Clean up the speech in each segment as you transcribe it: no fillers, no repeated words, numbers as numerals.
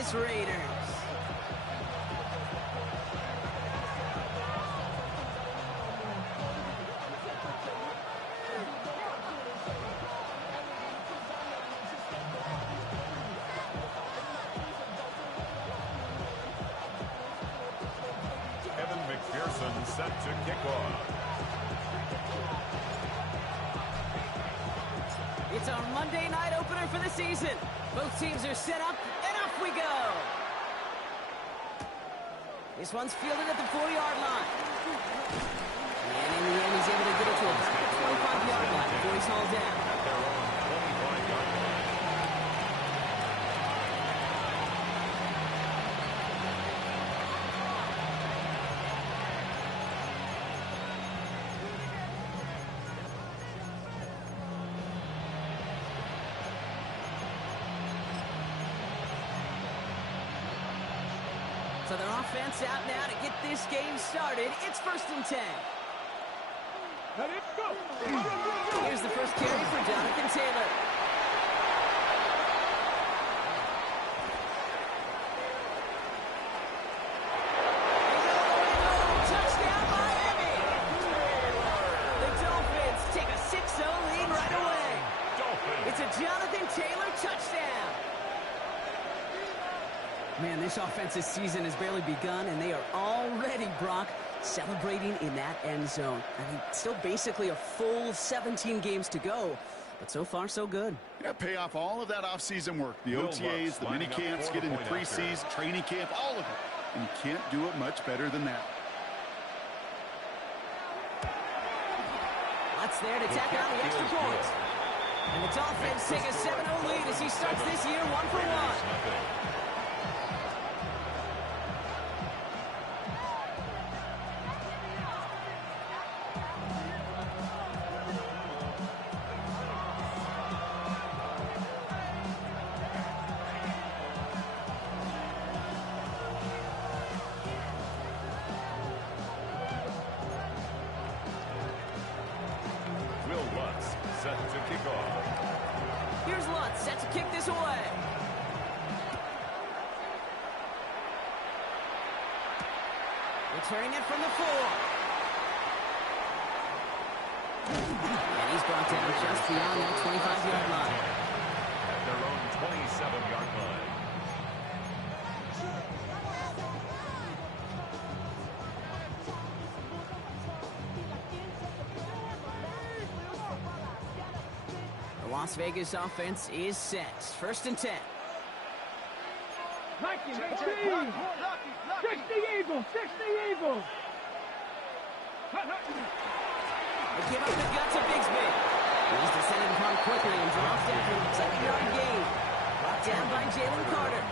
Vegas Raiders. Set to kick off. It's our Monday night opener for the season. Both teams are set up, and off we go. This one's fielded at the 4-yard line. And in the end, he's able to get it to about the 25-yard line before he's hauled down. At their own 25-yard line. So their offense out now to get this game started. It's 1st and 10. Here's the first carry for Jonathan Taylor. Touchdown, Miami! The Dolphins take a 6-0 lead right away. It's a Jonathan Taylor touchdown. Man, this offensive season has barely begun, and they are already, Brock, celebrating in that end zone. I mean, still basically a full 17 games to go, but so far, so good. Yeah, pay off all of that offseason work. The OTAs, the mini camps, get into preseason, training camp, all of it. And you can't do it much better than that. Lutz there to tack on the extra point. And the Dolphins take a 7-0 lead as he starts this year 1-for-1. Set to kick off. Here's Lutz set to kick this away. Returning it from the 4. And he's brought down just beyond that 25-yard line. At their own 27-yard line. Las Vegas offense is set. 1st and 10. 60 Eagles, 60 Eagles. They give up the guts of Bigsby. He's descended upon quickly and drops down for a 7-yard gain. Brought down by Jalen Carter.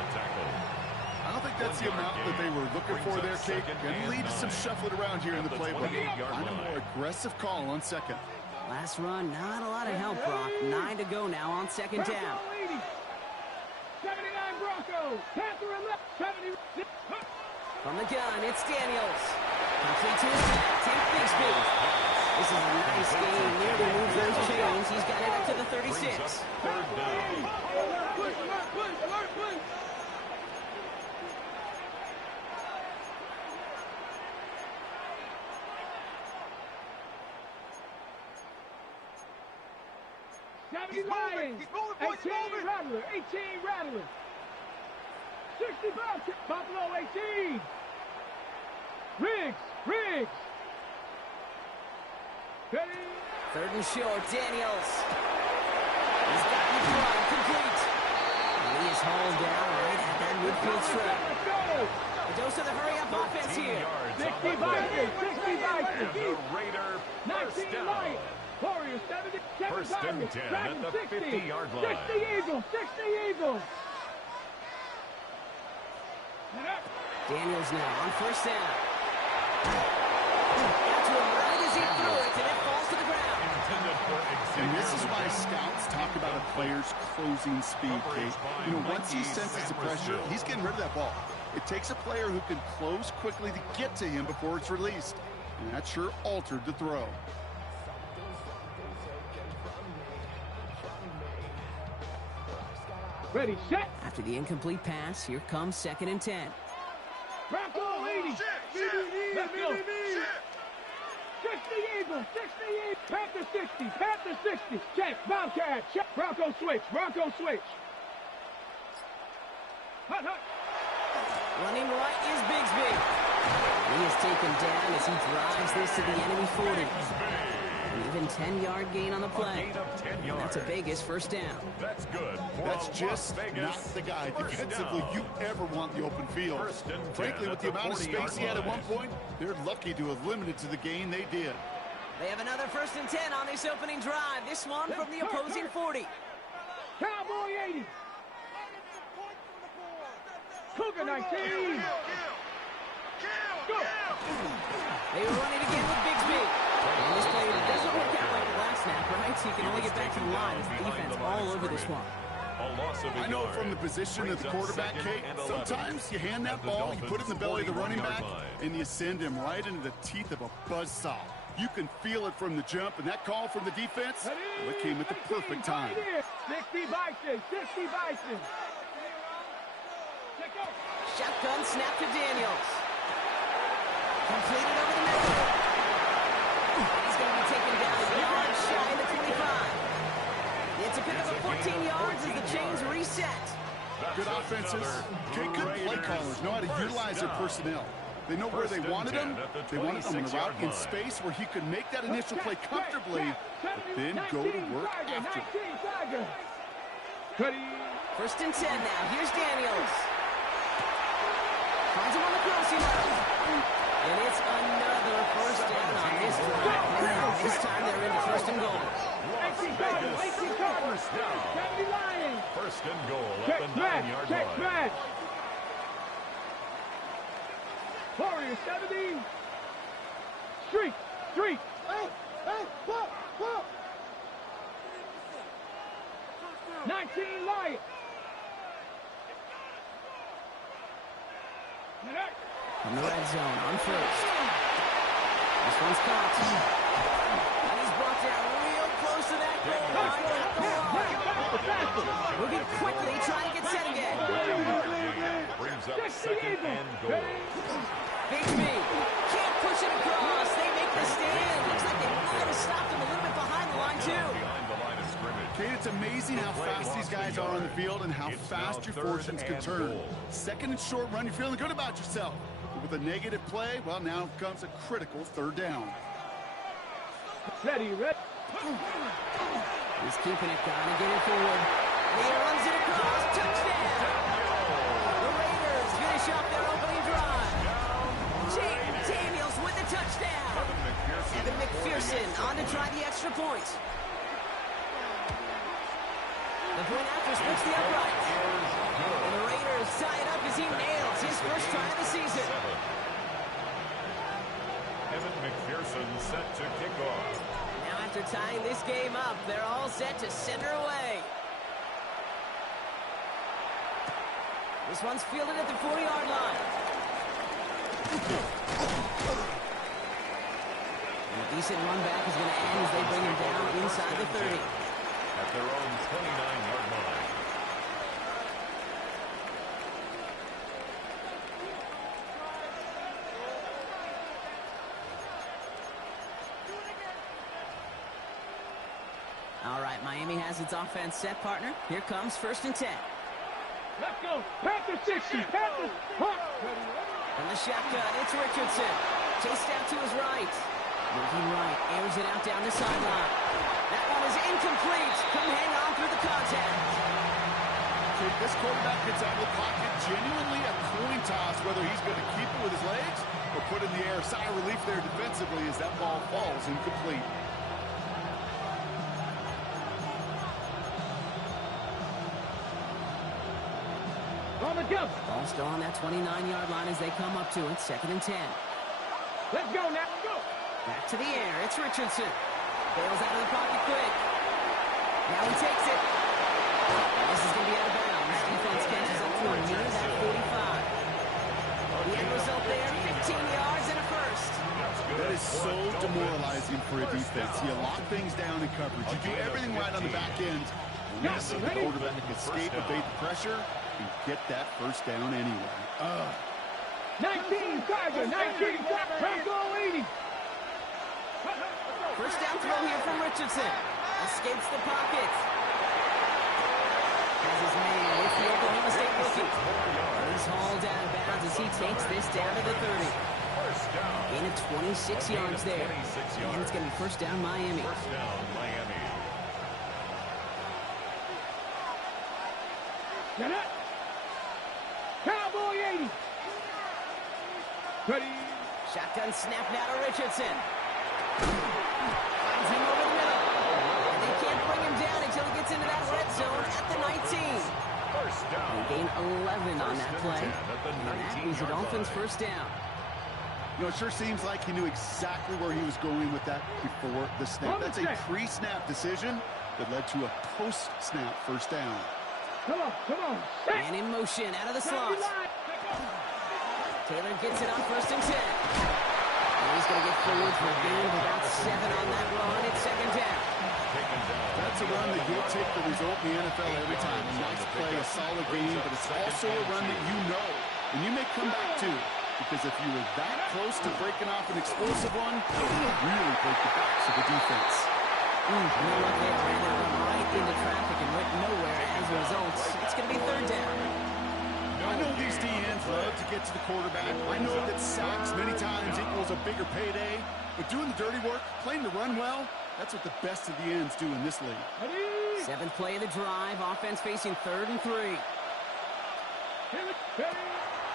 I don't think that's the amount that they were looking for there, Kate. Going to lead to some shuffling around here in the playbook. Find a more aggressive call on second. Last run, not a lot of help, Brock. 9 to go now on 2nd down. 79 Broncos. Panther and left. 70. From the gun, it's Daniels. Complete to his back. Take Bigsby. This is a nice game. Nearly moves those chains. He's got it up to the 36. 3rd down. Alert, please. Lions, 18 Rattler, 60 Buffalo, 18. Riggs. Ready. 3rd and short, Daniels. He's got the drive complete. And he is hauled down right at that midfield strip. A dose of the hurry-up offense here. 60 Vikings. And the Raider 19 Lions. Warriors, 70. 1st and 10 at the 50-yard line. 60 Eagles. Daniels now on 1st down. Got to him right as he threw it, and it falls to the ground. And this is why scouts talk about a player's closing speed, Kate. You know, once he senses the pressure, he's getting rid of that ball. It takes a player who can close quickly to get to him before it's released. And that sure altered the throw. Ready, set. After the incomplete pass, here comes 2nd and 10. Bronco 80. Let's go. 60 Eagles. 60 Eagles. Panther 60. Panther 60. Check. Bobcat. Check. Bronco switch. Bronco switch. Hut, hut. Running right is Bigsby. He is taken down as he drives this to the enemy 40. An even 10-yard gain on the play. That's a biggest first down. That's good. That's just not the guy defensively you ever want the open field. Frankly, with the amount of space he had at one point, they're lucky to have limited to the gain they did. They have another 1st and 10 on this opening drive. This one from the opposing 40. Cowboy 80. Cougar 19. Go. They were running again with Bigsby. And this play doesn't work out like the last snap, right? So you can only get back to the line as the defense all over this one. I know from the position of the quarterback, Kate, sometimes you hand that ball, you put it in the belly of the running back, and you send him right into the teeth of a buzzsaw. You can feel it from the jump, and that call from the defense, well, it came at the perfect time. 60 Bison. 60 Bison. Shotgun snap to Daniels. Completed over the middle. He's going to be taken down a yard shy of the 25. It's a pick of 14 yards as the chains reset. Good offenses. Good play callers know how to utilize their personnel. They know where they wanted him. They wanted him on a route in space where he could make that initial play comfortably, but then go to work after. 1st and 10 now. Here's Daniels. Finds him on the crossing route. And it's another first down on this drive. This time they're into 1st and goal. First and goal at Check the match. 9-yard Check line. match. Warriors 70. Street. Street. 19 Lions. In the red zone on 1st. This one's caught. And he's brought down real close to that goal line. Moving quickly, trying to get set again. Brings up 2nd and goal. Bigsby can't push it across. They make the stand. Looks like they might have stopped him a little bit behind the line, too. Behind the line of scrimmage. Kate, it's amazing how fast these guys are on the field and how fast your fortunes can turn. 2nd and short run, you're feeling good about yourself. But with a negative play, well, now comes a critical 3rd down. Ready, ready. He's keeping it down and getting forward. He runs it across. Touchdown! The Raiders finish off their opening drive. Daniels with the touchdown. Evan McPherson on to try the extra point. The point after splits the upright. And the Raiders tie it up as he nails his first try of the season. Evan McPherson set to kick off. Now after tying this game up, they're all set to send her away. This one's fielded at the 40-yard line. And a decent run back is going to end as they bring him down inside the 30. At their own 29-yard line. All right, Miami has its offense set, partner. Here comes 1st and 10. Let's go. Panther 60. Panthers. From the shotgun, it's Richardson. Chased out to his right. Moving right, airs it out down the sideline. That one is incomplete. Couldn't hang on through the contact. This quarterback gets out of the pocket, genuinely a coin toss, whether he's going to keep it with his legs or put it in the air. Sigh of relief there defensively as that ball falls incomplete. On the jump. Ball still on that 29-yard line as they come up to it. 2nd and 10. Let's go now. Go. Back to the air. It's Richardson. Bails out of the pocket quick. Now he takes it. This is going to be out of bounds. Defense catches up to him near that 45. The end result there, 15 yards and a first. That is so demoralizing for a defense. You lock things down in coverage. You do everything right on the back end. Yes, the quarterback escape, evade the pressure, and get that first down anyway. 19, Tiger, 19, Bronco 80. First down throw here from Richardson. Escapes the pocket. Has his man. It's the Oklahoma State rookie. He's hauled out of bounds as he takes this down to the 30. Gain of 26 yards there. And it's going to be first down Miami. First down, Miami. Get it. Cowboy 80. Ready. Shotgun snap now to Richardson. Finds him over the middle. And they can't bring him down until he gets into that red zone at the 19. First down. They gain 11 on that play. And that is the Dolphins' first down. You know, it sure seems like he knew exactly where he was going with that before the snap. That's a pre-snap decision that led to a post-snap first down. Come on, come on. And in motion out of the slot. Taylor gets it on first and 10. And he's going to get forward for a gain of about 7 on that run. It's second down. That's a run that you'll take the result in the NFL every time. A nice play, a solid game, but it's also a run that you know, and you may come back to. Because if you were that close to breaking off an explosive one, it will really break the backs of the defense. No luck there. Ran that run right into traffic and went nowhere as a result. It's going to be third down. I know these DNs love to get to the quarterback. I know that sacks many times equals a bigger payday. But doing the dirty work, playing the run well, that's what the best of the ends do in this league. Seventh play of the drive. Offense facing 3rd and 3.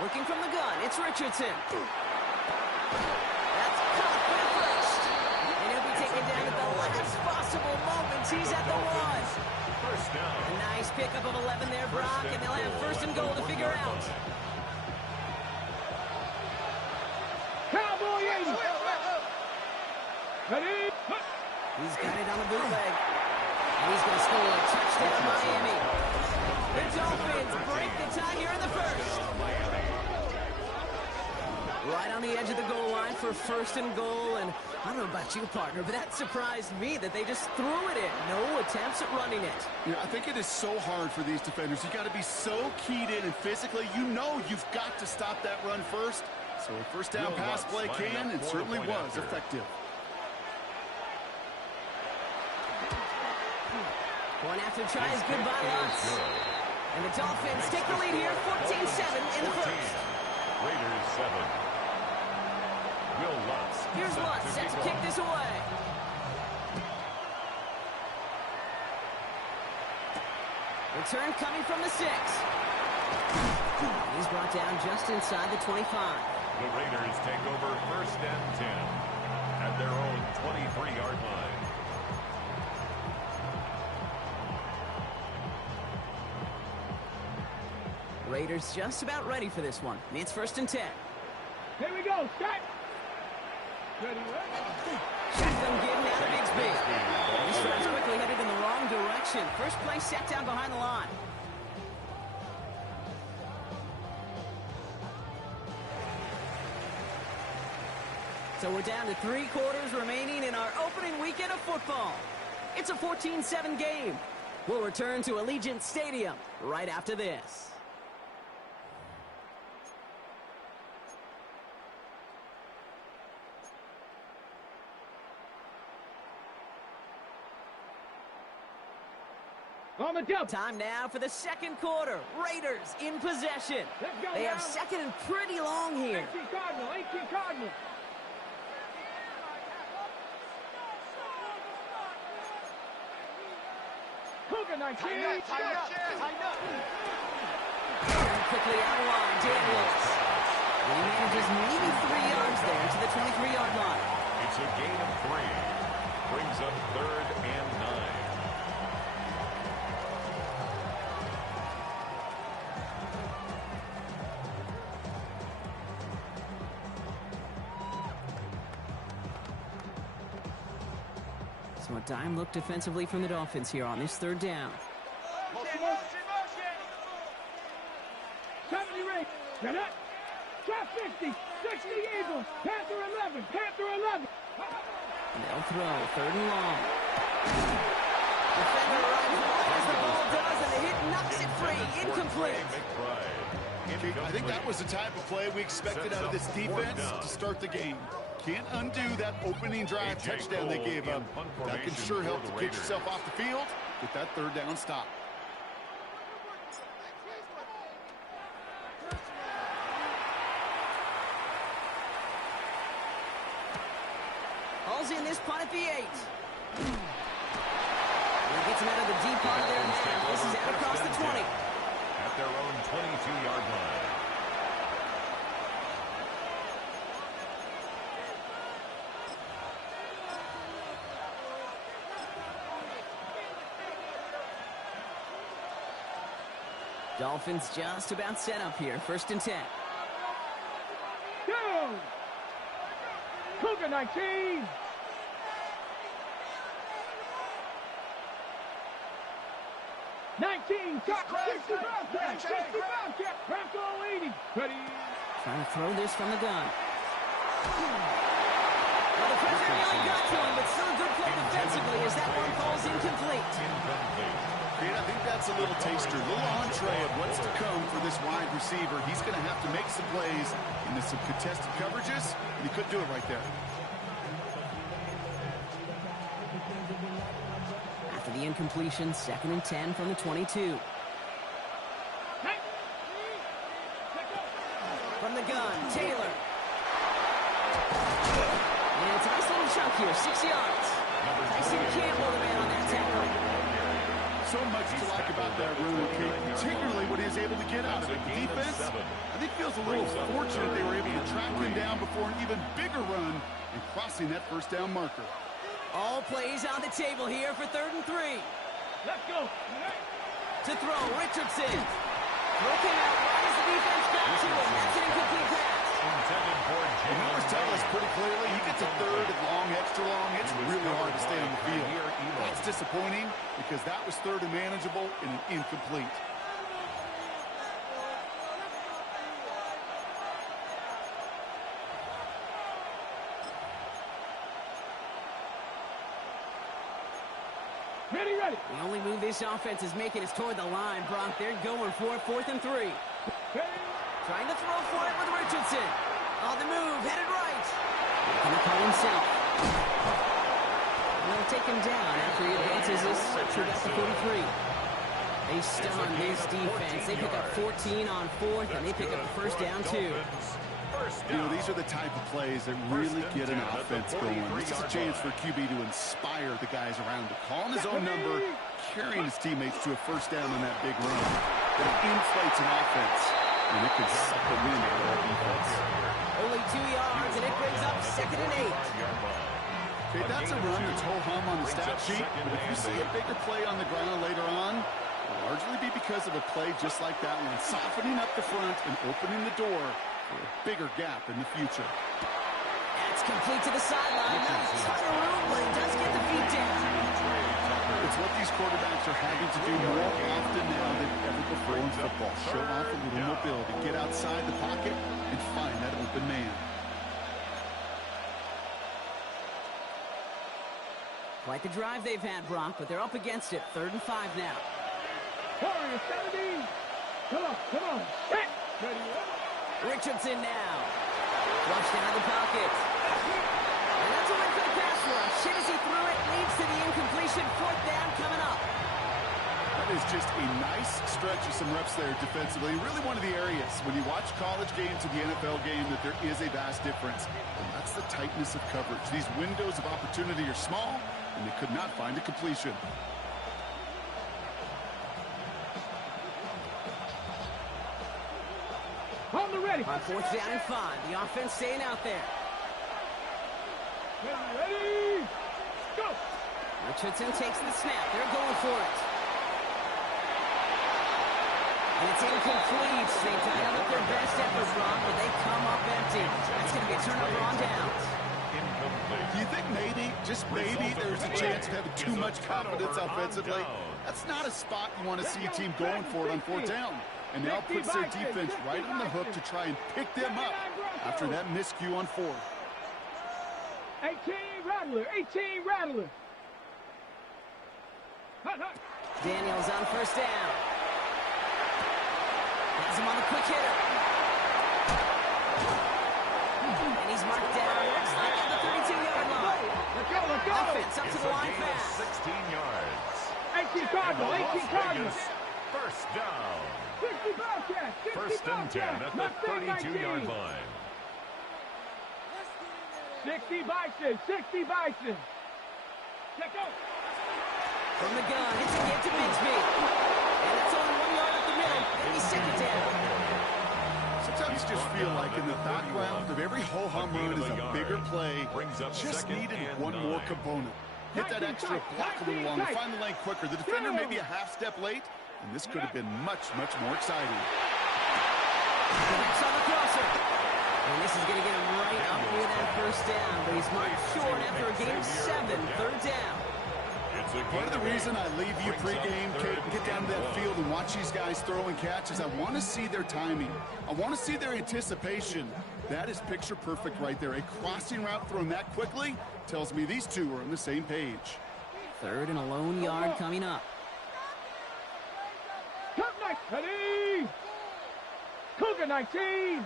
Working from the gun, it's Richardson. That's caught for the first. And he'll be taken down at the last possible moment. He's at the 1. First down. A nice pickup of 11 there, Brock, and they'll have first and goal to figure out. Cowboy 80. Ready? He's got it on the bootleg. And he's going to score a touchdown, Miami. The Dolphins break the tie here in the first. Right on the edge of the goal line for first and goal. And I don't know about you, partner, but that surprised me that they just threw it in. No attempts at running it. Yeah, I think it is so hard for these defenders. You got to be so keyed in and physically, you know you've got to stop that run first. So a first down pass play can and certainly was effective. One after try is good by Lutz. And the Dolphins take the lead here, 14-7 in the first. Raiders 7. Will Lutz. Here's Lutz, set to kick this away. Return coming from the 6. He's brought down just inside the 25. The Raiders take over first and 10 at their own 23-yard line. Raiders just about ready for this one. It's first and 10. Here we go, Scott. Ready, Shotgun give now to Bigsby. This run's quickly headed in the wrong direction. First play set down behind the line. So we're down to 3 quarters remaining in our opening weekend of football. It's a 14-7 game. We'll return to Allegiant Stadium right after this. On the jump. Time now for the second quarter. Raiders in possession. Let's go They now. have second and pretty long here. 18 Cardinal, 18 Cardinal. Cougar 19. Quickly out of line, Daniels. And he manages maybe 3 yards there to the 23-yard line. It's a gain of 3. Brings up 3rd and 9. So a dime look defensively from the Dolphins here on this third down. 70 ring. Get it. Trap 50. 60 Eagles. Panther 11. Panther 11. And they'll throw third and long. Defender arrives right as the ball does, and the hit knocks it free. Incomplete. I think that was the type of play we expected out of this defense to start the game. Can't undo that opening drive touchdown they gave up. That can sure help to get yourself off the field with that third down stop. Ball's in this punt at the 8. He gets him out of the deep part of their net. This is out across the 20. At their own 22-yard line. Dolphins just about set up here. 1st and 10. Go! Cougar 19. Trying to throw this from the gun. Well, the pressure nearly got to him, but still a good play defensively as that one falls incomplete. I think that's a little taster, a little entree of what's to come for this wide receiver. He's going to have to make some plays into some contested coverages, and he couldn't do it right there. After the incompletion, 2nd and 10 from the 22. From the gun, Taylor. And it's a nice little chunk here, 6 yards. Tyson Campbell, the man on that tackle. So much to like about that run, particularly what he's able to get out of it. The defense, I think, feels a little fortunate they were able to track him down before an even bigger run and crossing that 1st down marker. All plays on the table here for 3rd and 3. Let's go. To throw, Richardson. Throw came out right as the defense got to him. That's an incomplete pass. And numbers tell us pretty clearly, he gets a 3rd and long, extra long. It's really hard to stay on the field. That's disappointing because that was 3rd and manageable and an incomplete. Ready. The only move this offense is making is toward the line, Brock. They're going for it, 4th and 3. Trying to throw for it with Richardson. On the move, headed right. Going to call himself. They'll take him down after he advances this through about the 43. They stun this defense. They pick up 14 on 4th, and they pick up a 1st down, 2. You know, these are the type of plays that really get an offense going. This is a chance for QB to inspire the guys around him. Calling his own number, carrying his teammates to a 1st down on that big run. It inflates an offense, and it can suck the wind out of our defense. Only 2 yards, and it brings up 2nd and 8. Okay, that's a run that's ho-hum on the stat sheet, but if you see a bigger play on the ground later on, it'll largely be because of a play just like that one, softening up the front and opening the door for a bigger gap in the future. That's complete to the sideline. Not a ton of room, but he does get the feet down. It's what these quarterbacks are having to do more often now than ever before in football. Show off a little mobility, get outside the pocket, and find that open man. Quite the drive they've had, Brock, but they're up against it. 3rd and 5 now. Warrior 17. Come on. Hit. Ready. Richardson now. Flushed out of the pocket. And that's a win for the pass rush. Shit as he threw it, leads to the incompletion. 4th down coming up. That is just a nice stretch of some reps there defensively. Really one of the areas when you watch college games to the NFL game that there is a vast difference. And that's the tightness of coverage. These windows of opportunity are small, and they could not find a completion. On the ready. On 4th down and 5. The offense staying out there. Ready. Go. Richardson takes the snap. They're going for it. And it's incomplete. They dialed up their best effort, Ron, but they come up empty. That's going to be a turnover on downs. Do you think maybe, just maybe, there's a chance of having too much confidence offensively? That's not a spot you want to see a team going for it on 4th down. And now puts their defense right on the hook to try and pick them up after that miscue on 4th. 18 Rattler. Daniels on first down. Has him on the quick hitter. And he's marked down at the 32-yard line. Let's go, let's go. Offense up to the line fast. 16 yards. 18 Cardinals, 18 Cardinals. First down. 60 Bobcats, 60 First and 10 Bobcats. at the 32-yard line. 60 Bison, 60 Bison. Let's go. From the gun, it's a get to Bigsby. And it's only 1 yard up the middle. And he's second down. Sometimes you just feel like in the background of every ho-hum run is a bigger play. Just needed one more component. Hit that extra block a little longer, find the lane quicker. The defender may be a half step late, and this could have been much, much more exciting. Connects on the crosser. And this is going to get him right up near that first down. But he's marked short after a gain of 7, third down. Part of the reason I leave you pregame, get down to that field and watch these guys throw and catch is I want to see their timing. I want to see their anticipation. That is picture perfect right there. A crossing route thrown that quickly tells me these two are on the same page. Third and a lone yard coming up. Cut night, ready. Cougar 19.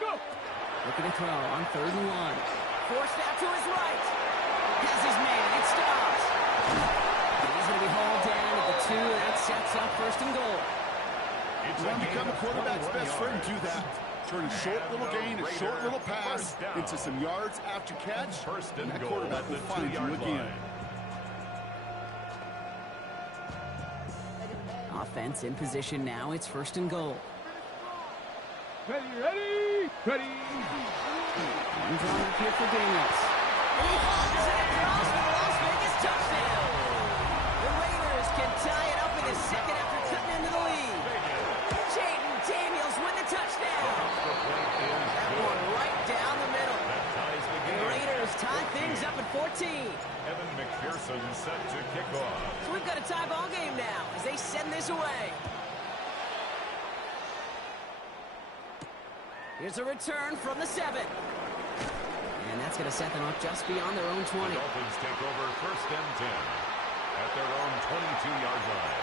Go. Looking to throw on third and 1. Forced out to his right. Has his man. It stops. And he's going to be hauled down at the 2. That sets up first and goal. You want to become a quarterback's best friend, do that. Turn a short little gain, a short little pass into some yards after catch, and that quarterback will find you again. Offense in position now. It's first and goal. Ready, ready, ready. And drawn up here for Daniels. And he falls and it draws for the Las Vegas touchdown. The Raiders can tie it up in the second after cutting into the lead. Jaden Daniels with the touchdown. That one right down the middle. And the Raiders tie things up at 14. Evan McPherson set to kick off. So we've got a tie ball game now as they send this away. Here's a return from the 7. And that's going to set them up just beyond their own 20. The Dolphins take over first and 10 at their own 22-yard line.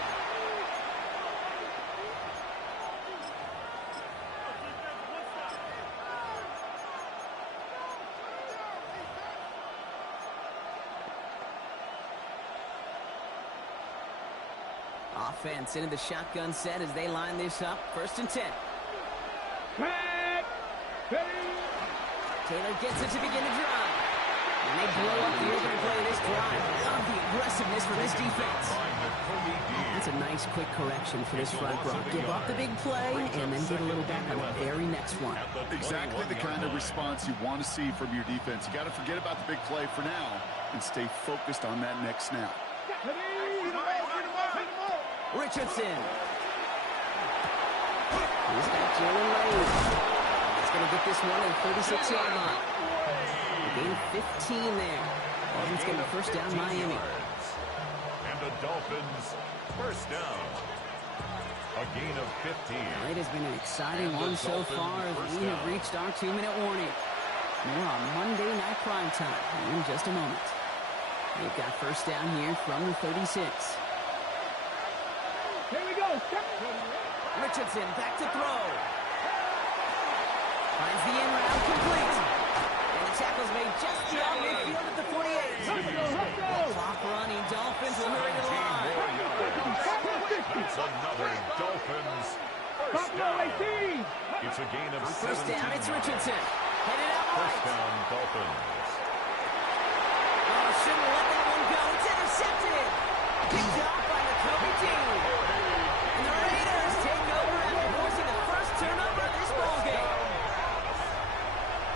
Offense into the shotgun set as they line this up. First and 10. Cut. Ready. Taylor gets it to begin the drive. And they blow up the opening play of this drive. Love the aggressiveness from this defense. That's a nice quick correction for this front row. Give up the big play and then get a little back on the very next one. Exactly the kind of response you want to see from your defense. You got to forget about the big play for now and stay focused on that next snap. Richardson. He's got Jalen Lane. He's going to get this one at the 36-yard line. Gain 15 there. And it's going to first down Miami. And the Dolphins first down. A gain of 15. It has been an exciting one so far as we have reached our 2-minute warning. More on Monday Night Prime Time in just a moment. They've got first down here from the 36. Here we go. Richardson back to throw. Finds the in route complete. And the tackle's made just beyond midfield at the 48. Clock running. Dolphins will hurry to the line. That's another Dolphins first down. It's a gain of 17. First down, it's Richardson. Headed out right. First down, Dolphins. Oh, shouldn't let that one go. It's intercepted. Picked off by Nakobe Dean. And the Raiders take over after forcing the first turnover of this ballgame.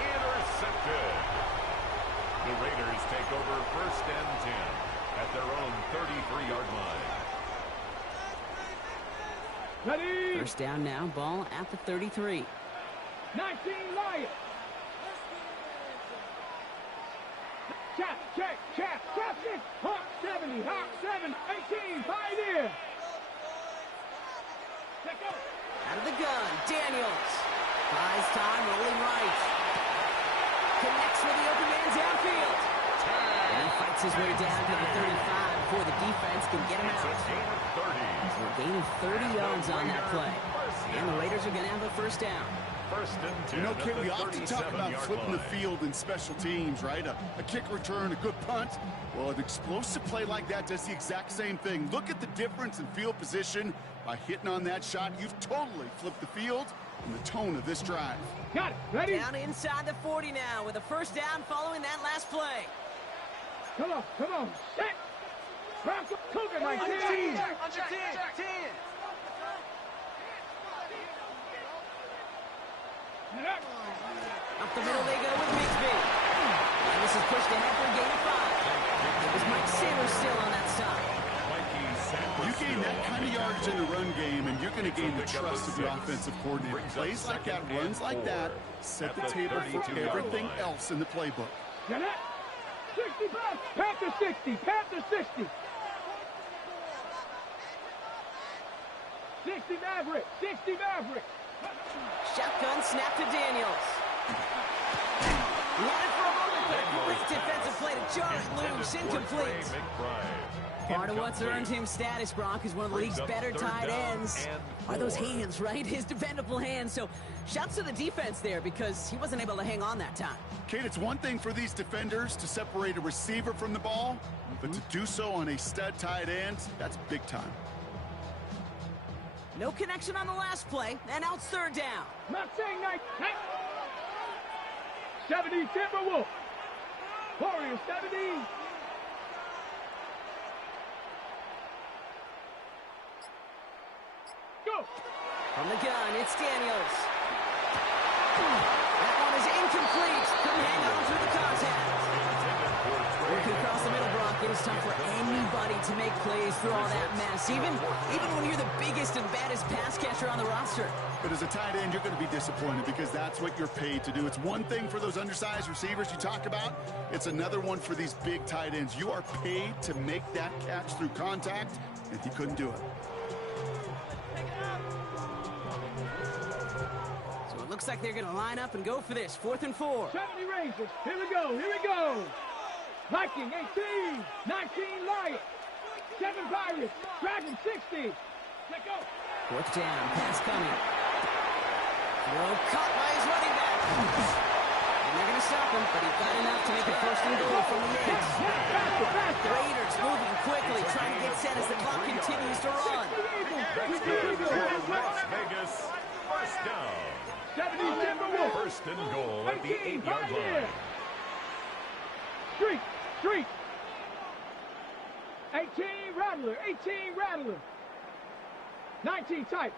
Intercepted. The Raiders take over first and 10 at their own 33-yard line. Ready. First down now, ball at the 33. 19 Lions. Check, check, check, check it. Hawk 70, Hawk 7, 18, Pioneer. Check out. Out of the gun, Daniels. Buys time, rolling right. Connects with the open man downfield. And he fights his way down to the 35 before the defense can get him out. So a gain of 30 yards on that play. And the Raiders are going to have a first down. First and 10. You know, Kid, we often talk about flipping the field in special teams, right? A kick return, a good punt. Well, an explosive play like that does the exact same thing. Look at the difference in field position. By hitting on that shot, you've totally flipped the field and the tone of this drive. Got it. Ready? Down inside the 40 now with a first down following that last play. Come on. Set. Bronco Cougar 19. Under 10. Up the middle they go with Migsby. And this is pushed ahead for a gain of 5. It was Mike Sanders still on that side. You gain that kind of yardage in the run game, and you're going to gain the trust of the offensive coordinator. Plays like that, runs like that, set the table for everything else in the playbook. Got it. 65. Panther 60. Panther 60. 60 Maverick. 60 Maverick. Shotgun snap to Daniels. He had it for a moment, but a great defensive play to jar it loose, incomplete. Part of what's earned him status, Brock, is one of the league's better tight ends. Are those hands, right? His dependable hands. So shouts to the defense there because he wasn't able to hang on that time. Kate, it's one thing for these defenders to separate a receiver from the ball, but to do so on a stud tight end, that's big time. No connection on the last play, and now it's third down. Not saying night. 70 Timberwolf. Warriors 70. Go. From the gun, it's Daniels. That one is incomplete. Couldn't hang on through the contact. Working across the middle, Brock, it is tough for anybody to make plays through all that mess, even when you're the biggest and baddest pass catcher on the roster. But as a tight end, you're going to be disappointed because that's what you're paid to do. It's one thing for those undersized receivers you talk about. It's another one for these big tight ends. You are paid to make that catch through contact, and he couldn't do it. So it looks like they're going to line up and go for this. 4th and 4. 70 Rangers. Here we go. Viking 18. 19 Lion. 7 Pirates. Dragon 60. Let go. 4th down. Pass coming. Throw caught by his running back. And they're going to stop him, but he got enough to make a 1st and goal from the 8. Faster. Raiders moving quickly, trying to get set as the clock continues to run. Las Vegas, first down. 70 Timberwolf. First and goal at the 8-yard line. Street. 18 Rattler. 19 tight.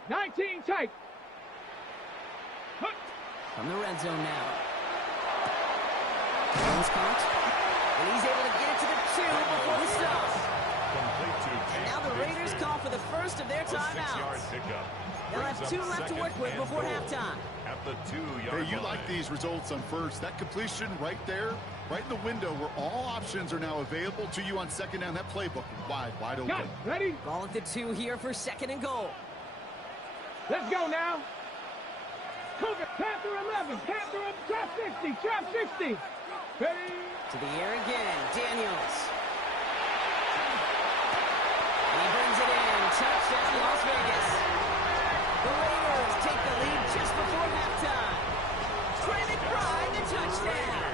From the red zone now. Jones caught. And he's able to get it to the 2 before the stop. And now the Raiders call for the first of their timeouts. They'll have 2 left to work with before halftime. At the 2-yard Hey, you like these results on first. That completion right there, right in the window where all options are now available to you on second down. That playbook wide open. Got it. Ready? Ball at the 2 here for 2nd and goal. Let's go now. Cougar, Panther 11. Panther up, trap 60. Ready? To the air again, Daniels. And he brings it in. Touchdown, Las Vegas. The Raiders take the lead just before halftime. Trey McBride, the touchdown.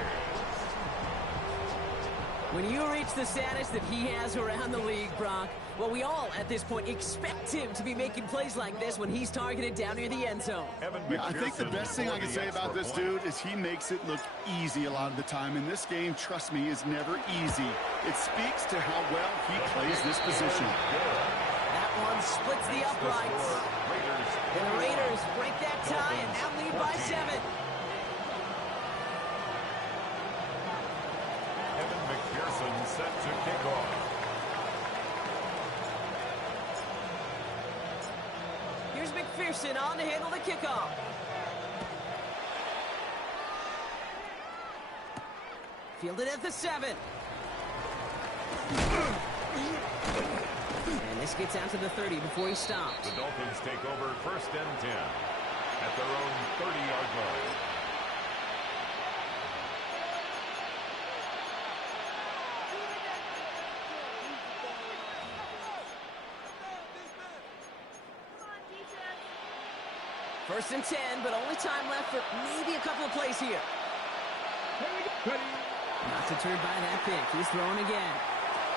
When you reach the status that he has around the league, Brock, well, we all, at this point, expect him to be making plays like this when he's targeted down near the end zone. Yeah, I think the best thing I can say about this dude is he makes it look easy a lot of the time. And this game, trust me, is never easy. It speaks to how well he plays this position. That one splits the uprights. And the Raiders break that tie and now lead by 7. Evan McPherson set to kick off. Here's McPherson on to handle the kickoff. Fielded at the 7. And this gets out to the 30 before he stops. The Dolphins take over 1st and 10 at their own 30-yard line. First and 10, but only time left for maybe a couple of plays here. Not deterred by that pick. He's throwing again.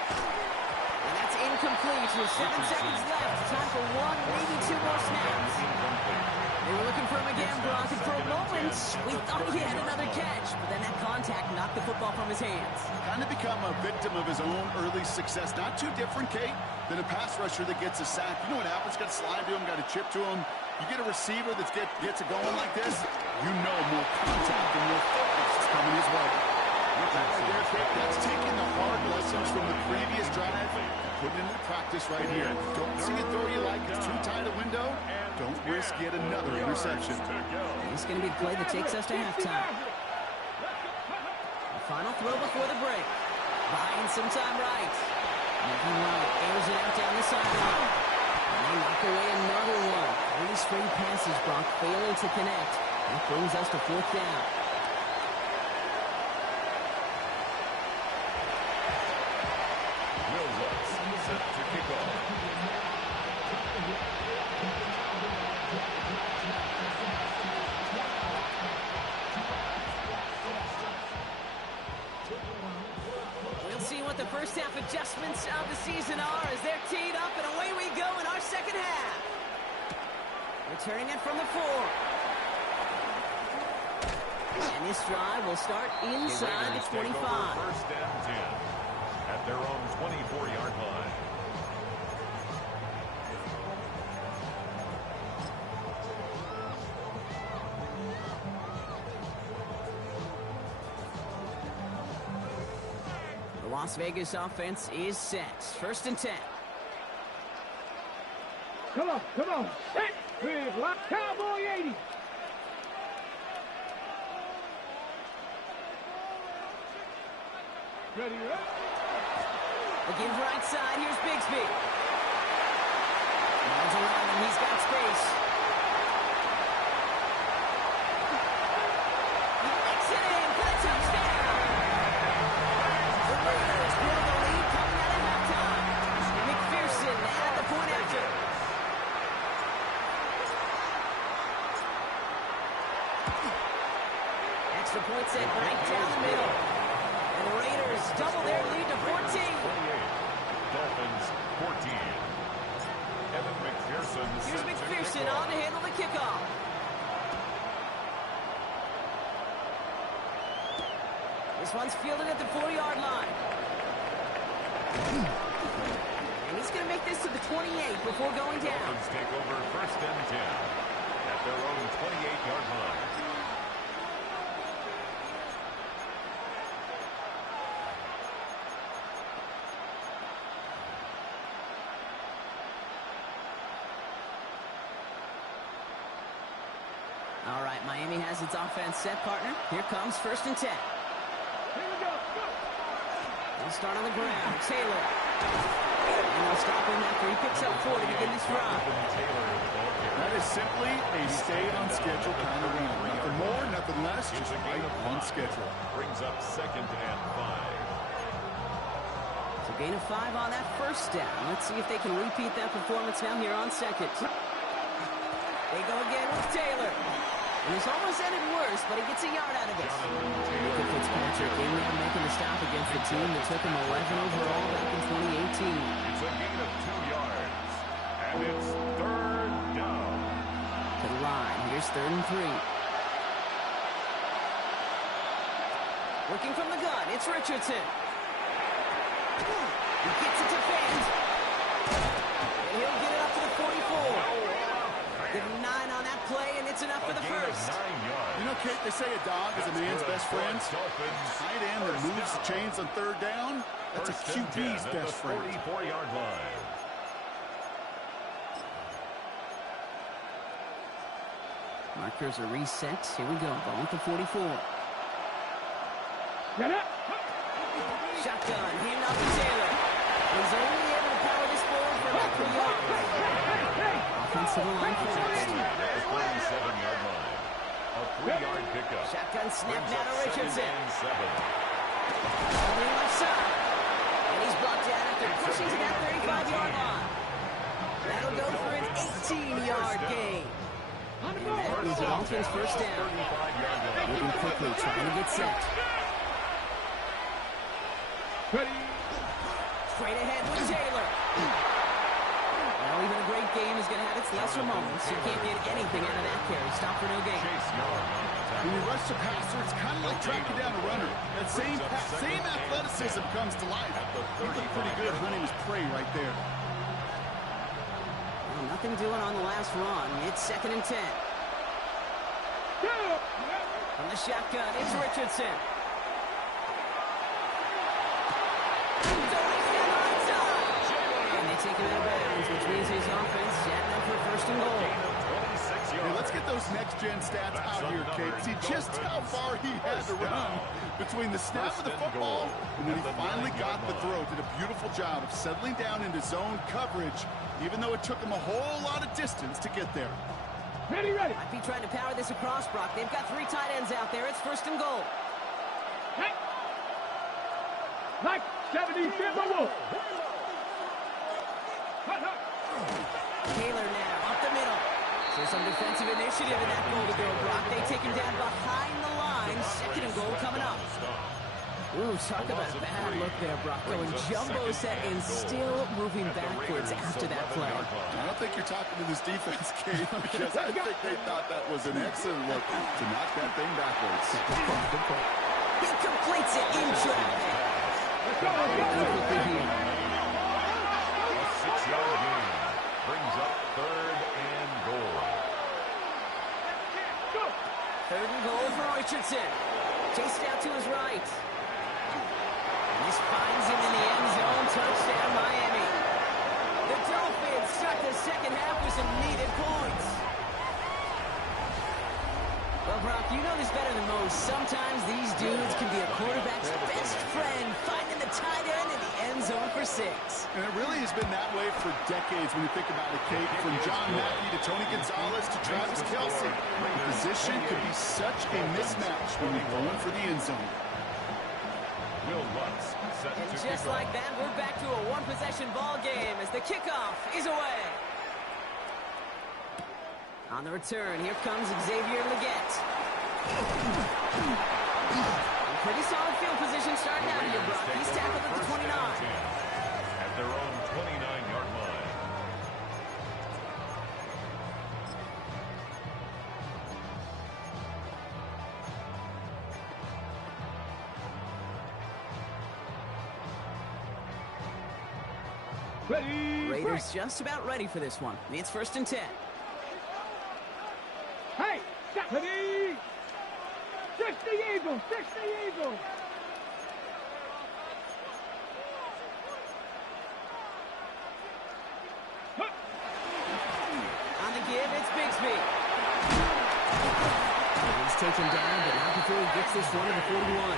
And that's incomplete with 7 seconds left. Time for one, maybe 2 more snaps. They were looking for him again, Brock, and for a moment, we thought he had another catch. But then that contact knocked the football from his hands. Kind of become a victim of his own early success. Not too different, Kate, than a pass rusher that gets a sack. You know what happens? Got to slide to him, got to chip to him. You get a receiver that gets it going like this, you know more contact and more focus is coming his way. That's taking the hard lessons from the previous drive and putting it into practice right here. Don't see it throw you like it's too tight a window. Don't risk yet another interception. This is going to be the play that takes us to halftime. The final throw before the break. Buying some time right. Making right. Airs it out down the sideline. And they knock away another one. 3 straight passes, Brock, failing to connect. That brings us to 4th down. Set to kick off. We'll see what the first half adjustments of the season are as they're teed up, and away we go in our second half. Returning it from the 4. And this drive will start inside the 25. First and 10 at their own 24-yard line. The Las Vegas offense is set. First and 10. Come on. Set with lock Cowboy 80. Ready, Again, right side. Here's Bigsby. Runs around him. He's got space. He makes it in for the touchdown. The Raiders build the lead coming out of halftime. McPherson at the point after. Extra point set right down the middle. And the Raiders double their lead to 14. Dolphins 14. Evan McPherson. Here's McPherson on to handle the kickoff. This one's fielded at the 4-yard line. And he's going to make this to the 28 before going down. Dolphins take over first and 10 at their own 28-yard line. All right, Miami has its offense set, partner. Here comes first and 10. Here we go. They'll start on the ground. Taylor. And they'll stop him after he picks up 4 to begin this drive. That is simply a stay on schedule kind of run. Nothing more, nothing less, just right on schedule. Brings up second and 5. So gain of 5 on that first down. Let's see if they can repeat that performance now here on second. They go again with Taylor. And this almost ended worse, but he gets a yard out of it. Luka Fitzpatrick in there making the stop against the team that took him 11 overall back in 2018. It's a gain of 2 yards. And it's third down. To the line. Here's 3rd and 3. Working from the gun. It's Richardson. He gets it to Fant. And he'll get it up to the 44. Give him 9 on that play, and it's enough for the first. 9 yards. You know, Kate, they say a dog is a man's best friend. Tight end that moves the chains on 3rd down, that's a QB's best friend. 44-yard line. Markers are reset. Here we go. Ball at the 44. Get up. Shotgun. Hand off to Taylor. He's only able to power this forward for about 3 yards. Offensive line fast. 47-yard line. A 3-yard pickup. Shotgun snap now to Richardson. 7. Holding left side. And he's brought down after pushing to that 35-yard line. That'll go for an 18-yard gain. And Dolphins first down. Moving quickly, trying to get set. Ready. Straight ahead with Taylor. Well, even a great game is going to have its lesser moments. You can't get anything out of that carry. Stop for no gain. When you rush the passer, it's kind of like tracking down a runner. That same athleticism comes to life. He looked pretty good hunting his prey right there. Well, nothing doing on the last run. It's 2nd and 10. From the shotgun, it's Richardson. And they take him out of bounds, which means his offense setting up for 1st and goal. Hey, let's get those next-gen stats out here, Kate. See just how far he had to run between the snap of the football and when he finally got the throw. Did a beautiful job of settling down into zone coverage, even though it took him a whole lot of distance to get there. Ready, ready. Might be trying to power this across, Brock. They've got 3 tight ends out there. It's 1st and goal. Hey. Like 70, Wolf. Taylor now up the middle. So some defensive initiative in that goal to go, Brock. They take him down behind the line. 2nd and goal coming up. Ooh, talk about a bad look there, Brock. Going jumbo set and still moving backwards after that play. I don't think you're talking to this defense, Kate, because I think they thought that was an excellent look to knock that thing backwards. He completes it in traffic. Let's go, let's go. A 6-yard gain brings up 3rd and goal. 3rd and goal for Richardson. Chased out to his right. And this finds him in the end zone. Touchdown, Miami. The Dolphins start the 2nd half with some needed points. Well, Brock, you know this better than most. Sometimes these dudes can be a quarterback's best friend, finding the tight end in the end zone for 6. And it really has been that way for decades when you think about it, Kate. From John Mackey to Tony Gonzalez to Travis Kelce. The position could be such a mismatch when you're going for the end zone. And just like that, we're back to a 1-possession ball game as the kickoff is away. On the return, here comes Xavier Legette. Pretty solid field position starting out here, Brock. He's tackled at the 29. At their own 29-yard line. Ready. Raiders just about ready for this one. It's 1st and 10. Hey, stop. Ready. 60 Eagles, 60 Eagles. On the give, it's Bigsby. He's taken down, but not before he gets this one to the 41.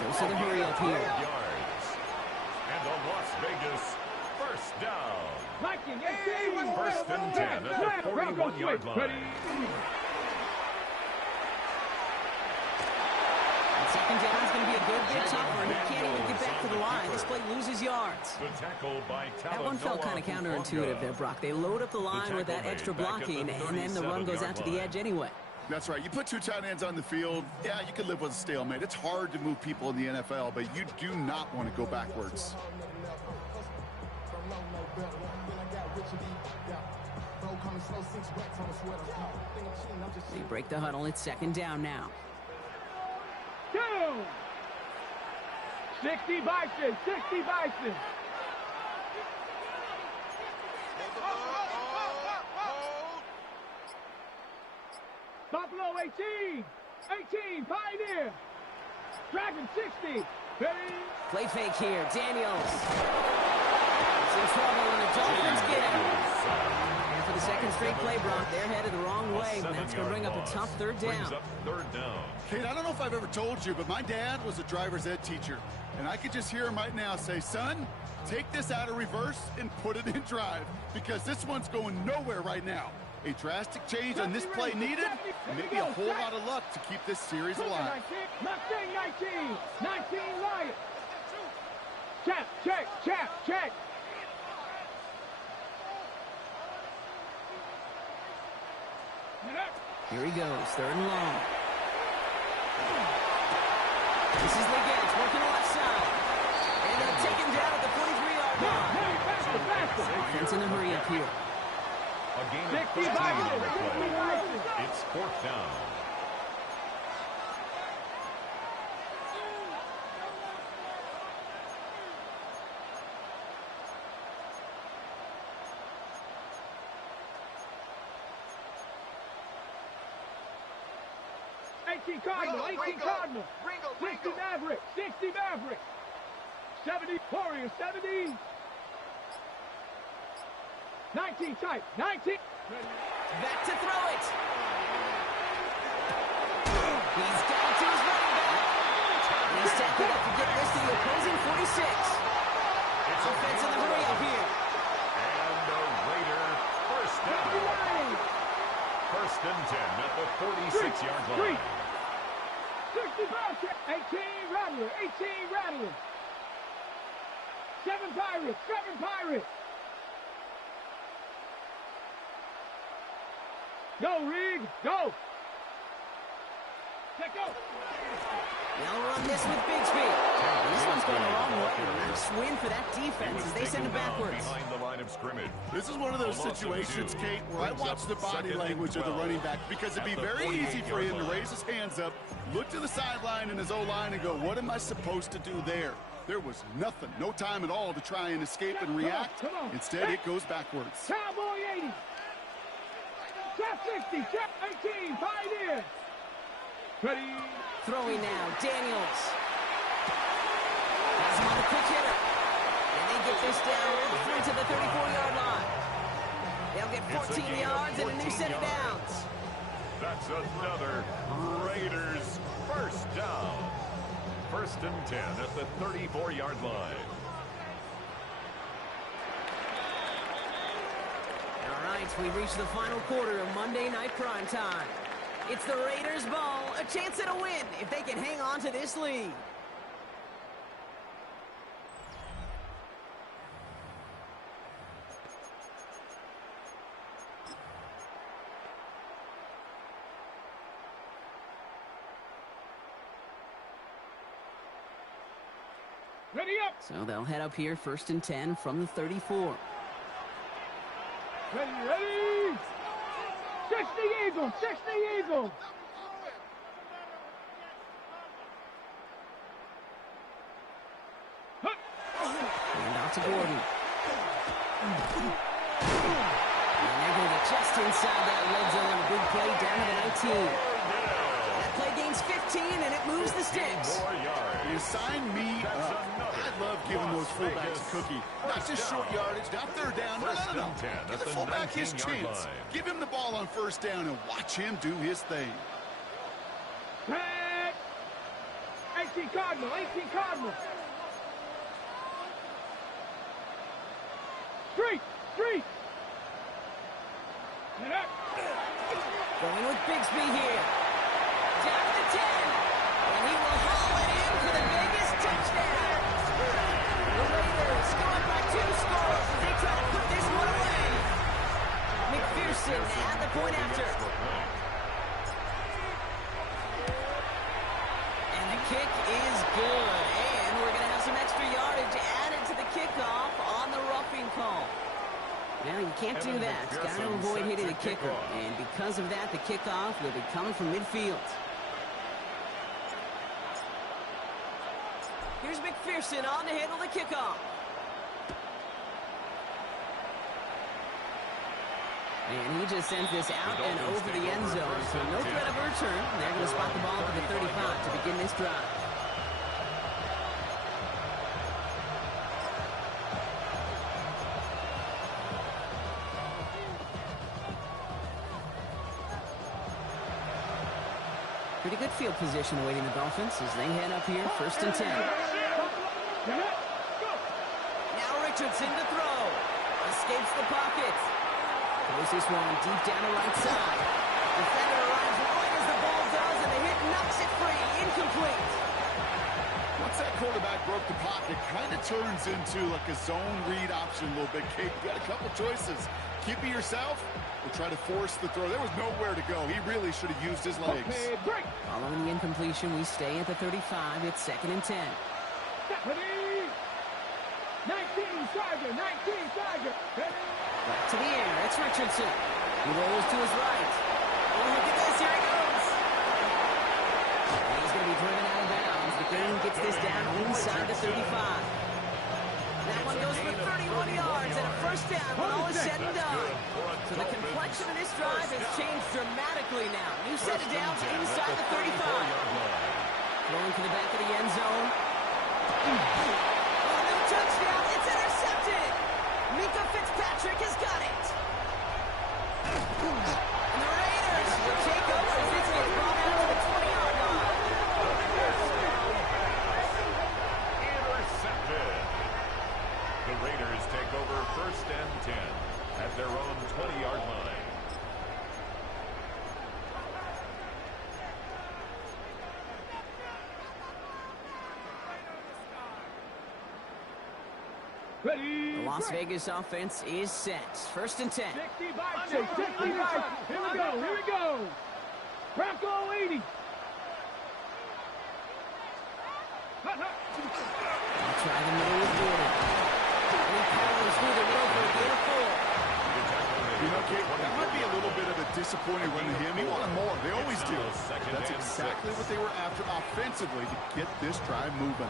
Goes to the hurry up here. Yards. And the Las Vegas first down. Viking, 1st and 10 at the 41-yard line. Second down is going to be a good bit tougher. He can't even get back to the line. This play loses yards. The tackle by That one felt kind of counterintuitive there, Brock. They load up the line with that extra blocking, and then the run goes out to the edge anyway. That's right. You put 2 tight ends on the field, yeah, you can live with a stalemate. It's hard to move people in the NFL, but you do not want to go backwards. They break the huddle. It's 2nd down now. 60 Bison, 60 Bison. Buffalo 18, 18, Pioneer. Dragon 60, ready. Play fake here, Daniels. It's in trouble, and the Dolphins get him. And for the 2nd straight play, Brock, they're headed the wrong way, and that's going to bring up a tough 3rd down. Kate, I don't know if I've ever told you, but my dad was a driver's ed teacher, and I could just hear him right now say, son, take this out of reverse and put it in drive, because this one's going nowhere right now. A drastic change on this play needed, and maybe a whole lot of luck to keep this series alive. Mustang 19, 19 Lion. Check. Here he goes, 3rd and long. This is Leggett working the left side. And they'll take him down at the 43-yard line. Offense in a hurry up here. A gain of 13 on the play. It's 4th down. Cardinal, 18 Cardinal, 60 Maverick, 60 Maverick, 70 Warriors, 70, 19 type, 19. Back to throw it. He's down to his running back. He's tackled up to get this to the opposing 46. Offense in the hurry up here. And the Raider first down. 1st and 10 at the 46-yard line. 60 Bobcat, 18 Rattler, 18 Rattler. 7 Pirates, 7 Pirates. Go, Rig, go. Let go. They'll run this with Bigsby. And this one's going the wrong way. Nice win for that defense as they send it backwards. Behind the line of scrimmage. This is one of those situations, Kate, where I watch the body language of the running back because it'd be very easy for him to raise his hands up, look to the sideline in his O-line and go, what am I supposed to do there? There was nothing, no time at all to try and escape and react. Instead, it goes backwards. Cowboy 80. Trap 60, trap 18, Pioneer. Ready. Throwing now, Daniels. Has him on the quick hitter. And they get this down through to the 34-yard line. They'll get 14 yards and a new set of downs. That's another Raiders first down. 1st and 10 at the 34-yard line. All right, we reach the final quarter of Monday Night Prime Time. It's the Raiders' ball, a chance at a win if they can hang on to this lead. Ready up. So they'll head up here 1st and 10 from the 34. Ready, ready. 60 Eagles, 60 Eagles. And out to Gordon. And they're going to get just inside that red zone. Big play down to the 19. That play gains 15, and it moves the sticks. You sign me up. I love giving those fullbacks a cookie. Not just short yardage, not 3rd down. No. Give the fullback his chance. Give him the ball on 1st down and watch him do his thing. 18 Cardinal, 18 Cardinal. Street. Going with Bigsby here. Down to the 10. And he will haul it in for the biggest touchdown. The Raiders go up by 2 scores as they try to put this one away. McPherson at the point after. And the kick is good. And we're going to have some extra yardage added to the kickoff on the roughing call. Now, you can't do that. Got to avoid hitting the kicker. And because of that, the kickoff will be coming from midfield. Here's McPherson on to handle the kickoff. And he just sends this out and over the end zone. So no threat of a return. They're going to spot the ball for the 35 to begin this drive. Pretty good field position awaiting the Dolphins as they head up here 1st and 10. Now Richardson to throw. Escapes the pocket. Throws this one deep down the right side. Defender arrives right as the ball does, and the hit knocks it free. Incomplete. Once that quarterback broke the pocket, kind of turns into like a zone read option a little bit, Kate. You got a couple choices. Keep it yourself Will try to force the throw. There was nowhere to go. He really should have used his legs. Okay, break. Following the incompletion, we stay at the 35. It's 2nd and 10. 19, Tiger, 19, Tiger. Back to the air. It's Richardson. He rolls to his right. Oh, look at this. Here he goes. And he's going to be driven out of bounds. The game gets this down inside the 35. That one goes for 31 yards and a first down when all is said and done. So the complexion of this drive has changed dramatically now. New set of downs inside the 35. Throwing to the back of the end zone. Oh, no touchdown. It's intercepted. Mika Fitzpatrick has got it. And the Raiders will take over as this gets brought out to the 20-yard line. Intercepted. The Raiders take over 1st and 10 at their own 20-yard line. Ready. The Las Vegas offense is set. 1st and 10. 65, 65. Here we go, here we go. Bronco 80. I'll try the middle with Gordon. And he powers through the middle for a gain of 4. You know, Kate, that might be a little bit of a disappointing run to him. He wanted more. They always do. That's exactly what they were after offensively to get this drive moving.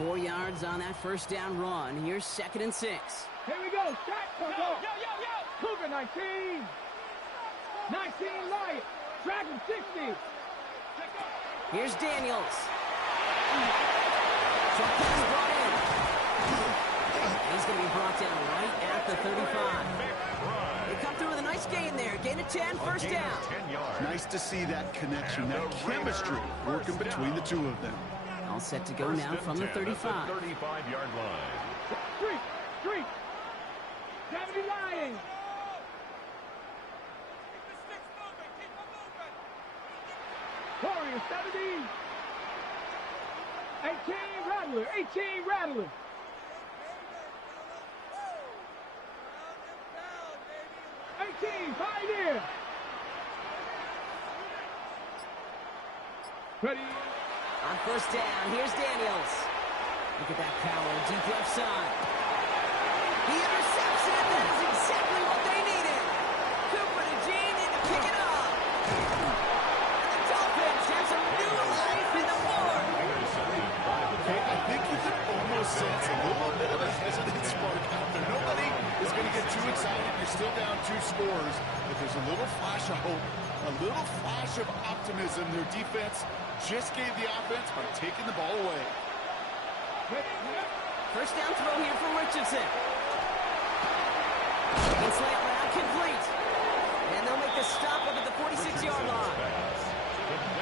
Go, 4 yards on that first down run. Here's 2nd and 6. here we go. Start. Go. Cougar 19. 19, Lion. Dragon 60. Here's Daniels. Truck pass brought in. He's going to be brought down right at the 35. They come through with a nice gain there. Gain of 10, first down. Nice to see that connection, that chemistry working between the two of them. All set to go now from the 35. 35-yard line. Street. 70 Lions. Warrior 70. 18 Rattler. 18 Rattler. Pioneer. Ready. On first down, here's Daniels. Look at that power, deep left side. He intercepts it. That is exactly what they needed. Cooper to Gene in to pick it up. And the Dolphins have some new life in the board. Okay, I think you can almost sense a little bit of a hesitant spark out there. Nobody is going to get too excited. You're still down 2 scores, but there's a little flash of hope, a little flash of optimism. Their defense just gave the offense by taking the ball away. First down throw here from Richardson. Second slant route complete. And they'll make the stop up at the 46-yard line.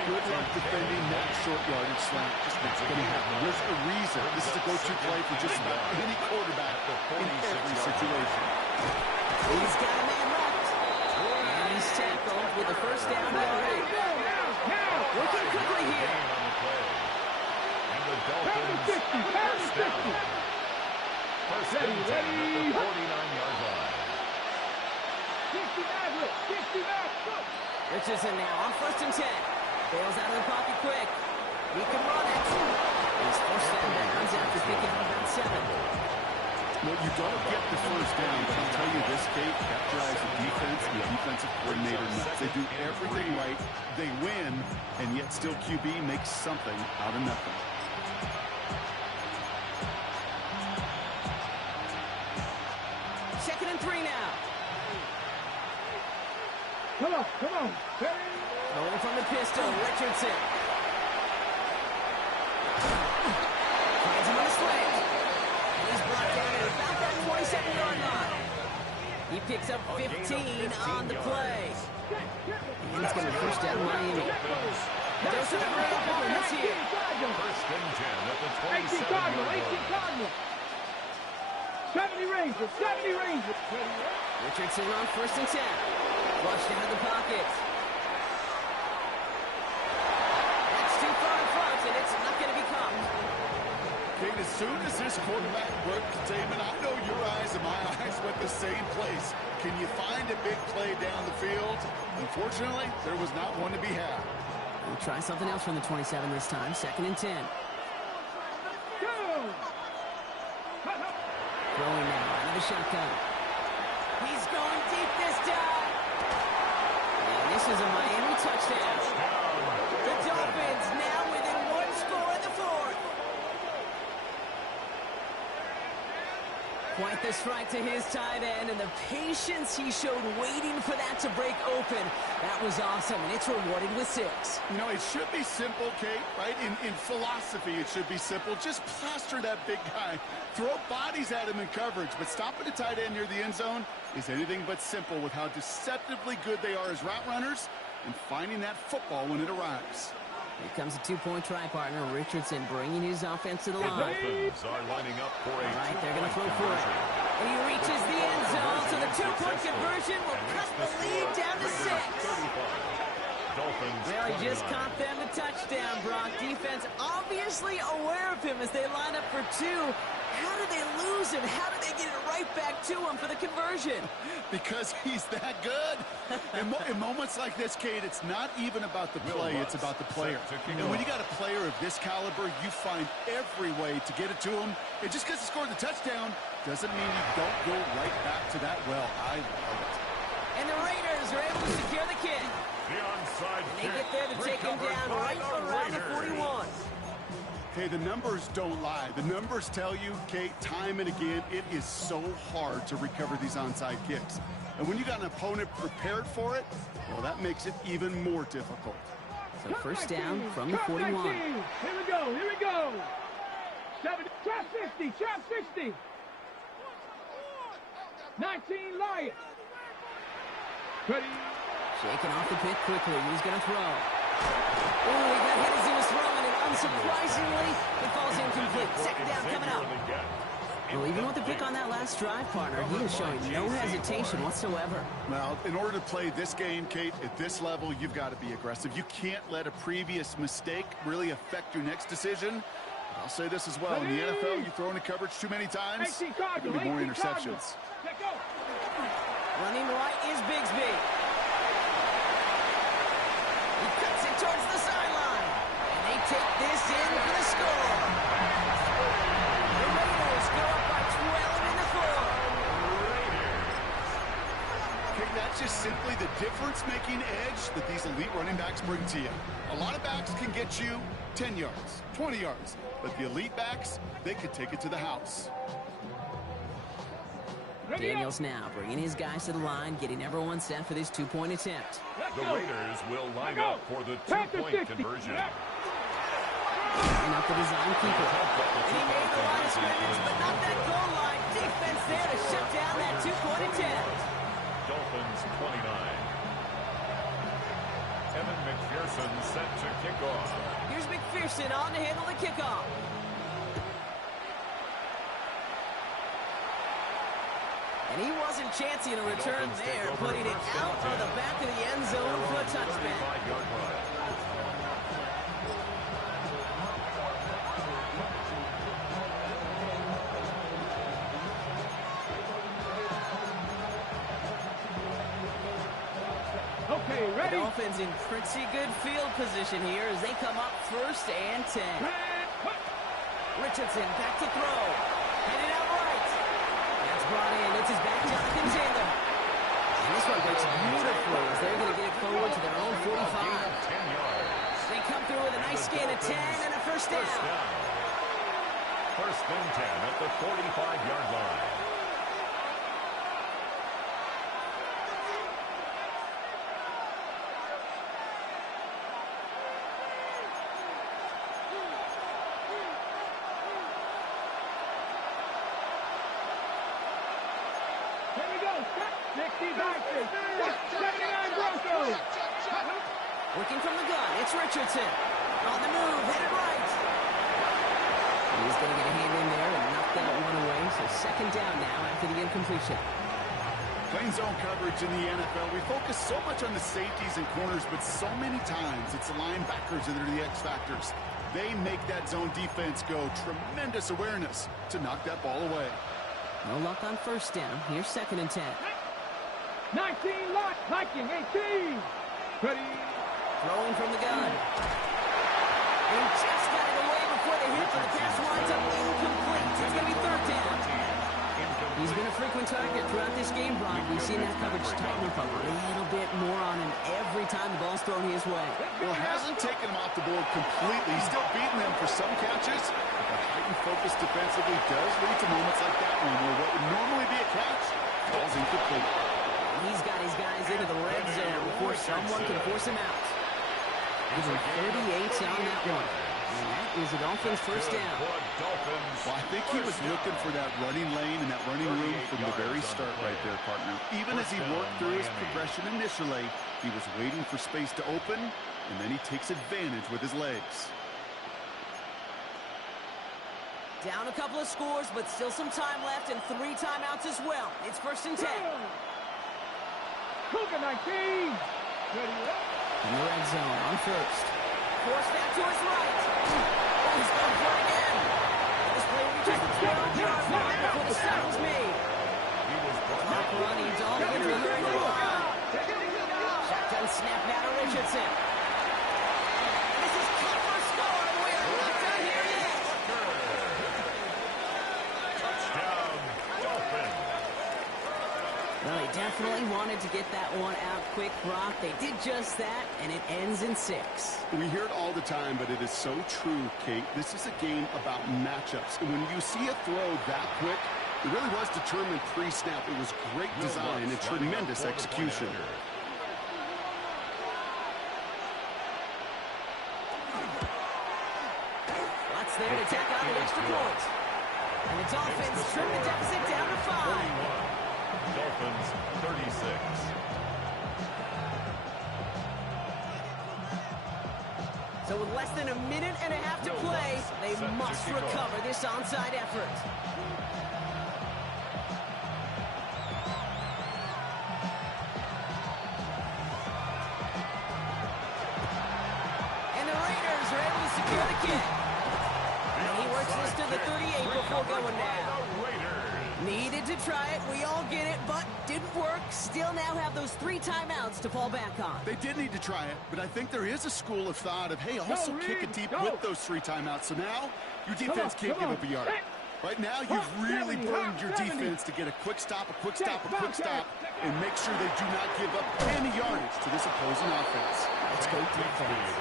Good luck defending that short yardage slant. Just what's going to happen. There's a reason. This is a go-to play for just about any quarterback in every situation. He's got a man left. And he's tackled with a first down yardage. Working quickly here. And the Dolphins first down. First and 10 at the 49-yard line. 60 back, go. Richardson now on first and 10. Bails out of the pocket quick. He can run it. He's forced down downs after picking up about 7. Well, you don't get the first down, but I'll tell you this, Kate, that drives the defense and the defensive coordinator nuts. They do everything right. They win, and yet still QB makes something out of nothing. Second and 3 now. Come on. Going from the pistol, Richardson. Finds him on the slant. He's brought down at about that 27-yard line. He picks up 15 on the play. And it's going to be first down Miami. There's a great opponents here. First and 10 at the 18 Cardinal. 70 Rangers. Richardson on first and 10. Flushed out of the pocket. as soon as this quarterback broke containment, I know your eyes and my eyes went the same place. Can you find a big play down the field? Unfortunately, there was not one to be had. We'll try something else from the 27 this time. 2nd and 10. Throwing now out of the shotgun. He's going deep this time. And this is a Miami touchdown. The Dolphins now within 1 score in the 4th. Quite the strike to his tight end, and the patience he showed waiting for that to break open. That was awesome, and it's rewarded with 6. You know, it should be simple, Kate, right? In philosophy, it should be simple. Just plaster that big guy. Throw bodies at him in coverage, but stopping a tight end near the end zone is anything but simple with how deceptively good they are as route runners and finding that football when it arrives. Here comes a 2-point try partner. Richardson bringing his offense to the line. Dolphins are lining up for a they're going to throw for it. And he reaches the end zone, so the 2-point conversion will cut the lead down to 6. Well, he just caught them a touchdown, Brock. Defense obviously aware of him as they line up for 2. How did they lose him? How did they get it right back to him for the conversion? Because he's that good. In moments like this, Kate, it's not even about the play, it's about the player. And when you got a player of this caliber, you find every way to get it to him. And just because he scored the touchdown doesn't mean you don't go right back to that well. I love it. And the Raiders are able to secure the kick. The onside kick. They get there to take him down right around the 41. Hey, the numbers don't lie. The numbers tell you, Kate, time and again, it is so hard to recover these onside kicks. And when you got an opponent prepared for it, well, that makes it even more difficult. So first down from the 41. Here we go, here we go. 70, trap 50, trap 60. 19, Lions. Ready. Shaking off the pit quickly. He's going to throw. Oh, he got hit as he was throwing, and unsurprisingly, it falls incomplete. 2nd down coming up. Well, even with the pick on that last drive, partner, he is showing no hesitation whatsoever. Well, in order to play this game, Kate, at this level, you've got to be aggressive. You can't let a previous mistake really affect your next decision. I'll say this as well. In the NFL, you throw into coverage too many times, there could be more interceptions. Running right is Bigsby. He cuts it towards the sideline. And they take this in for the score. The Raiders go up by 12 in the 4th. Okay, that's just simply the difference-making edge that these elite running backs bring to you. A lot of backs can get you 10 yards, 20 yards. But the elite backs, they could take it to the house. Daniels now bringing his guys to the line, getting everyone set for this 2-point attempt. The Raiders will line up for the 2-point conversion. And up the design keeper. And he made the line of scrimmage, but not that goal line. Defense there to shut down that 2-point attempt. Dolphins 29. Evan McPherson set to kick off. Here's McPherson on to handle the kickoff. And he wasn't chancing a return there, putting it out on the back of the end zone for a touchback. Okay, ready. The Dolphins in pretty good field position here as they come up 1st and 10. Richardson back to throw. Headed out right. That's brought in. It's his back, Jonathan Taylor. And this one breaks beautifully as they're going to get it forward to their own 45. 10 yards. They come through with a nice gain of 10 and a first down. First and 10 at the 45-yard line. Here we go. 60 Dolphins. 79 Broncos. Working from the gun, it's Richardson. On the move, headed right. He's going to get a hand in there and knock that one away. So 2nd down now after the incompletion. Playing zone coverage in the NFL, we focus so much on the safeties and corners, but so many times it's the linebackers that are the X factors. they make that zone defense go. Tremendous awareness to knock that ball away. No luck on first down. Here's 2nd and 10. 19 lock. Hiking 18. Ready. Throwing from the gun. They just got it away before they hit, but the pass winds up incomplete. It's going to be 3rd down. He's been a frequent target throughout this game, Brock. We've seen that coverage tighten up a little bit more on him every time the ball's thrown his way. Well, it hasn't taken him off the board completely. He's still beating them for some catches. But the heightened focus defensively does lead to moments like that one where what would normally be a catch falls incomplete. He's got his guys into the red zone before someone can force him out. He's a 38 on that one. And that is a Dolphins first down. Well, I think he was looking for that running lane and that running room from the very start right there, partner. Even as he worked through his progression initially, he was waiting for space to open, and then he takes advantage with his legs. Down a couple of scores, but still some time left and 3 timeouts as well. It's 1st and 10. Cougar 19. Ready up. In the red zone on first. Forced that to his right. Oh, he's going for it again. And this play reaches the 12-yard line before the stop was made. Clock running. Dolphins will hurry the ball out. Shotgun snap now to Richardson. This is cut for a score, and we are not done here yet. Touchdown, Dolphins. Well, they definitely wanted to get that one out quick, Brock. They did just that, and it ends in 6. We hear it all the time, but it is so true, Kate. This is a game about matchups. And when you see a throw that quick, it really was determined pre-snap. It was great design and tremendous execution. Lots there to tack on the extra point. And the Dolphins trim the deficit down to 5. Dolphins 36. So with less than a minute and a half to play, they must recover this onside effort. And the Raiders are able to secure the kick. And he works this to the 38 before going down. Needed to try it, we all get it, but didn't work. Still now have those 3 timeouts to fall back on. They did need to try it, but I think there is a school of thought of, hey, also kick it deep with those 3 timeouts. So now your defense can't give up a yard. Right now, you've really burdened your defense to get a quick stop, and make sure they do not give up any yardage to this opposing offense. Let's go defense.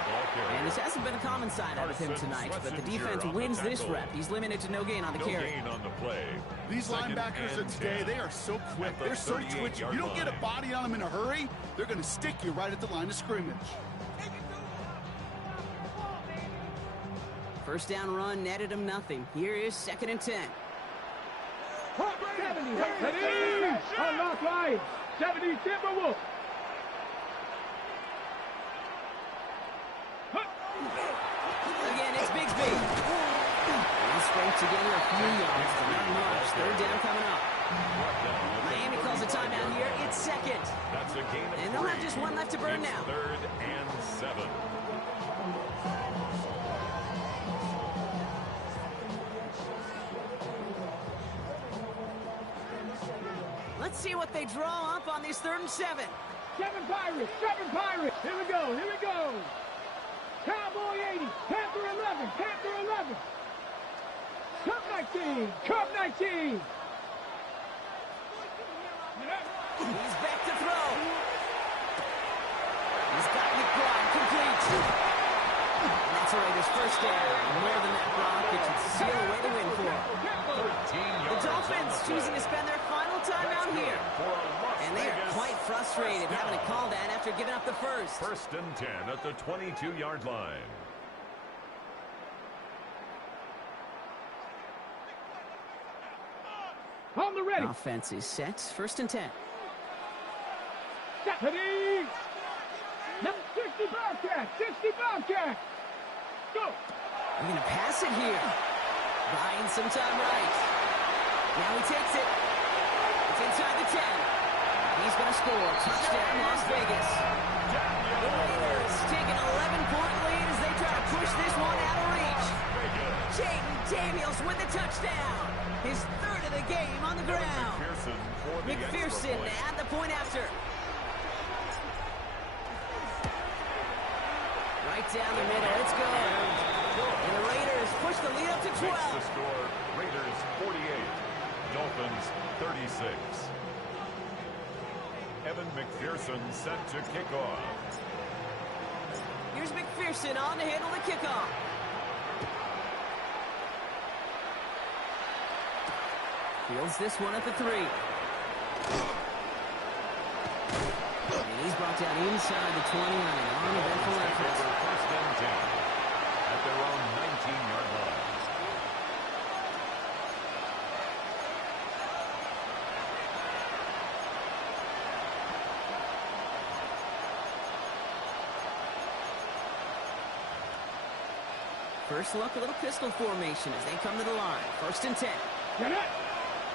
And this hasn't been a common sign out of him tonight, but the defense wins this rep. He's limited to no gain on the carry. These linebackers of today, they are so quick. They're so twitchy. You don't get a body on them in a hurry, they're going to stick you right at the line of scrimmage. First down run netted him nothing. Here is 2nd and 10. 70. Unlock line. 70 Timberwolves. Again, it's Bigsby. He'll scrape together a few yards, but not much. 3rd down coming up. Miami calls a timeout here. It's 2nd. That's a gain of and they'll have just 1 left to burn now. 3rd and 7. Let's see what they draw up on this 3rd and 7. 7 Pirates. Here we go. Cowboy 80. Panther 11. Cup 19. He's back to throw. He's got McBride complete. That's a Raiders first down. More than that, Brock. It should seal away the win for him. The Dolphins choosing to spend their final time out here. And they are quite frustrated having to call that after giving up the first. 1st and 10 at the 22-yard line. On the ready. Offense is set. 1st and 10. Ready. 60 Bobcat. Go. They're going to pass it here. Buying some time right. Now he takes it. It's inside the 10. He's going to score. Touchdown, Las Vegas. The Raiders take an 11-point lead as they try to push push this one out of reach. Jaden Daniels with the touchdown. His third of the game on the ground. McPherson at the point after. Right down the middle. It's good. And the Raiders push the lead up to 12. Makes the score Raiders 48, Dolphins 36. Evan McPherson set to kick off. Here's McPherson on to handle the kickoff. Fields this one at the 3. And he's brought down inside the 20 on an uneventful effort. First and 10 at their own 19-yard line. First look, a little pistol formation as they come to the line. First and 10. Get it.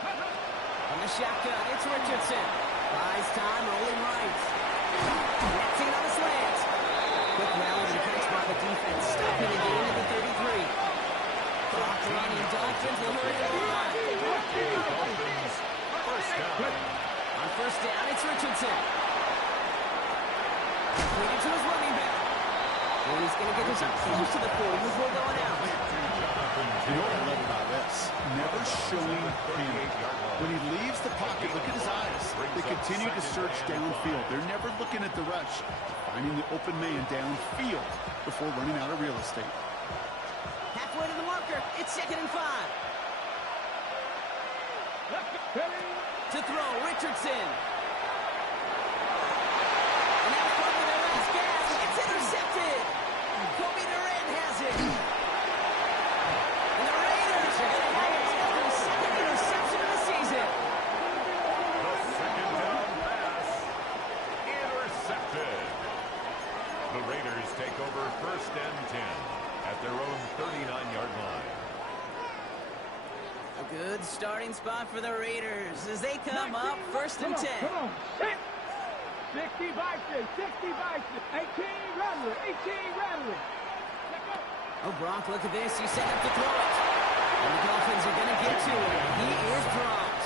From the shotgun, it's Richardson. Buys time, rolling right. Connecting on the slant. Quick rally and catch by the defense, stopping the game at the 33. Clock running, Dolphins will hurry to the line. Dolphins first down. On first down, it's Richardson. Completed to his running back. And he's going to get this up close to the 40 before going out. You know what I love about this? Never showing panic. When he leaves the pocket, look at his eyes. They continue to search downfield. They're never looking at the rush. Finding the open man downfield before running out of real estate. Halfway to the marker. It's 2nd and 5. To throw, Richardson. And that's probably their last gas. It's intercepted. Kobe Durant has it. And the Raiders are going to have it after the 2nd interception of the season. The second down pass intercepted. The Raiders take over first and 10 at their own 39-yard line. A good starting spot for the Raiders as they come up first and 10. Come on. 60 Vikings, 60 Vikings, 18 Rattler, 18 Rattler. Oh, Brock, look at this. He's set up to throw it. And the Dolphins are going to get to it. He is dropped.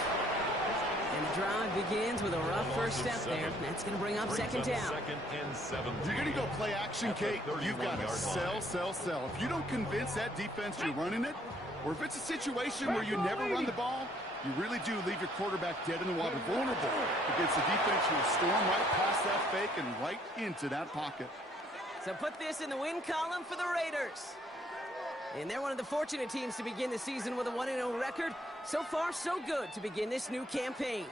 And the drive begins with a rough first step there. That's going to bring up second down. Second and 17. You're going to go play action, Kate. You've got to sell, sell, sell. If you don't convince that defense you're running it, or if it's a situation where you never run the ball, you really do leave your quarterback dead in the water, vulnerable against a defense who will storm right past that fake and right into that pocket. So put this in the win column for the Raiders. And they're one of the fortunate teams to begin the season with a 1-0 record. So far, so good to begin this new campaign.